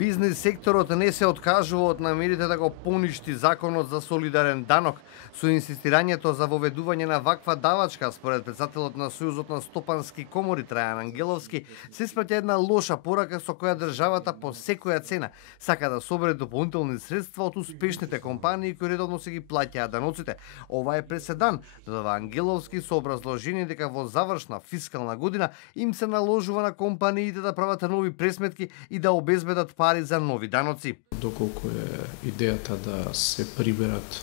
Бизнис секторот не се откажува од намерите да го поништи законот за солидарен данок. Со инсистирањето за воведување на ваква давачка, според председателот на Сојузот на стопански комори Трајан Ангеловски, се испраќа една лоша порака со која државата по секоја цена сака да собере дополнителни средства од успешните компании кои редовно се ги плаќаат даноците. Ова е преседан, додава Ангеловски со образложение дека во завршна фискална година им се наложува на компаниите да прават нови пресметки и да обезбедат пари за нови даноци. Доколку е идејата да се приберат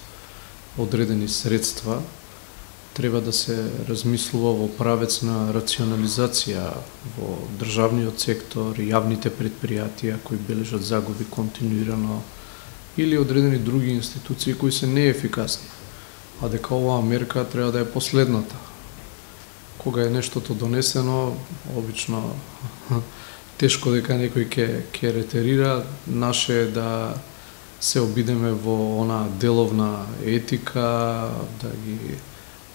одредени средства, треба да се размислува во правец на рационализација во државниот сектор, јавните предпријатија кои бележат загуби континуирано или одредени други институции кои се неефикасни. А дека оваа мерка треба да е последната. Кога е нештото донесено, обично тешко дека некој ќе ретерира, наше е да се обидеме во она деловна етика, да ги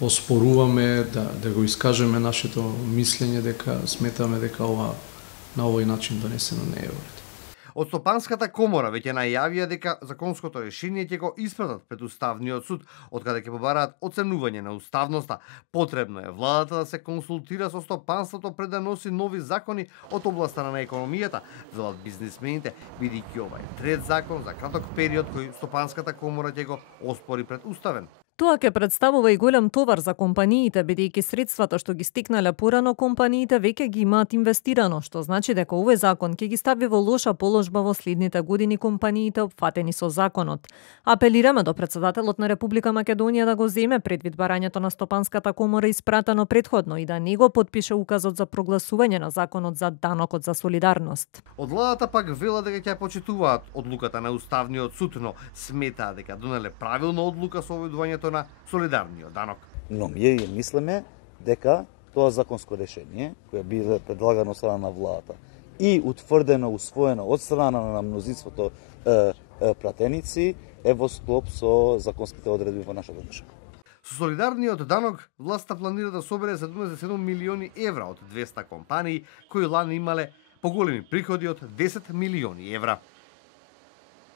оспоруваме, да го искажеме нашето мислење дека сметаме дека ова на овој начин донесено не е во ред. Од Стопанската комора веќе најавија дека законското решение ќе го испратат пред Уставниот суд, од каде ќе побараат оценување на уставноста. Потребно е владата да се консултира со стопанството пред да носи нови закони од областа на економијата, велат бизнисмените, бидејќи ова е трет закон за краток период кој Стопанската комора ќе го оспори пред Уставен. Тоа ќе представува и голем товар за компаниите, бидејќи средствата што ги стекнале порано компаниите веќе ги имаат инвестирано, што значи дека овој закон ќе ги стави во лоша положба во следните години компаниите опфатени со законот. Апелираме до председателот на Република Македонија да го земе предвид барањето на Стопанската комора испратено претходно и да не го потпише указот за прогласување на законот за данокот за солидарност. Од владата пак вела дека ќе почитуваат одлуката на Уставниот суд, но сметаа дека донеле правилна одлука со воведувањето на солидарниот данок. Но ние мислиме дека тоа законско решение, кое биле предлагано од страна на владата и утврдено, усвоено од страна на мнозинството пратеници, е во склоп со законските одредби во нашата држава. Со солидарниот данок, власта планира да собере 77 милиони евра од 200 компании кои лани имале поголеми приходи од 10 милиони евра.